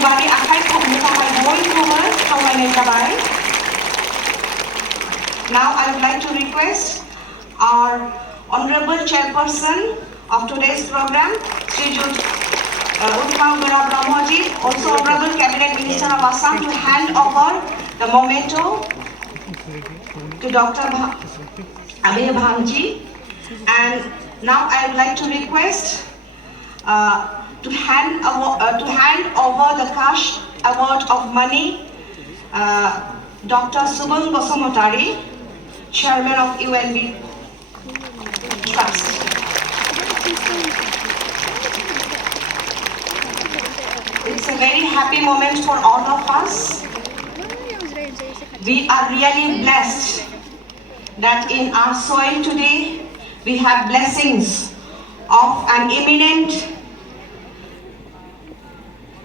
Bali akai pagmukamay boy kumar kawanay kabay. Now I would like to request our Honorable Chairperson of today's program, Srijut Uttam Brahmaji, also Honorable Cabinet Minister of Assam, to hand over the memento to Dr. Abhay Bhamji. And now I would like to request to hand over the cash award of money, Dr. Subhan Gosomotari, Chairman of UNB Trust. It's a very happy moment for all of us. We are really blessed that in our soil today we have blessings of an eminent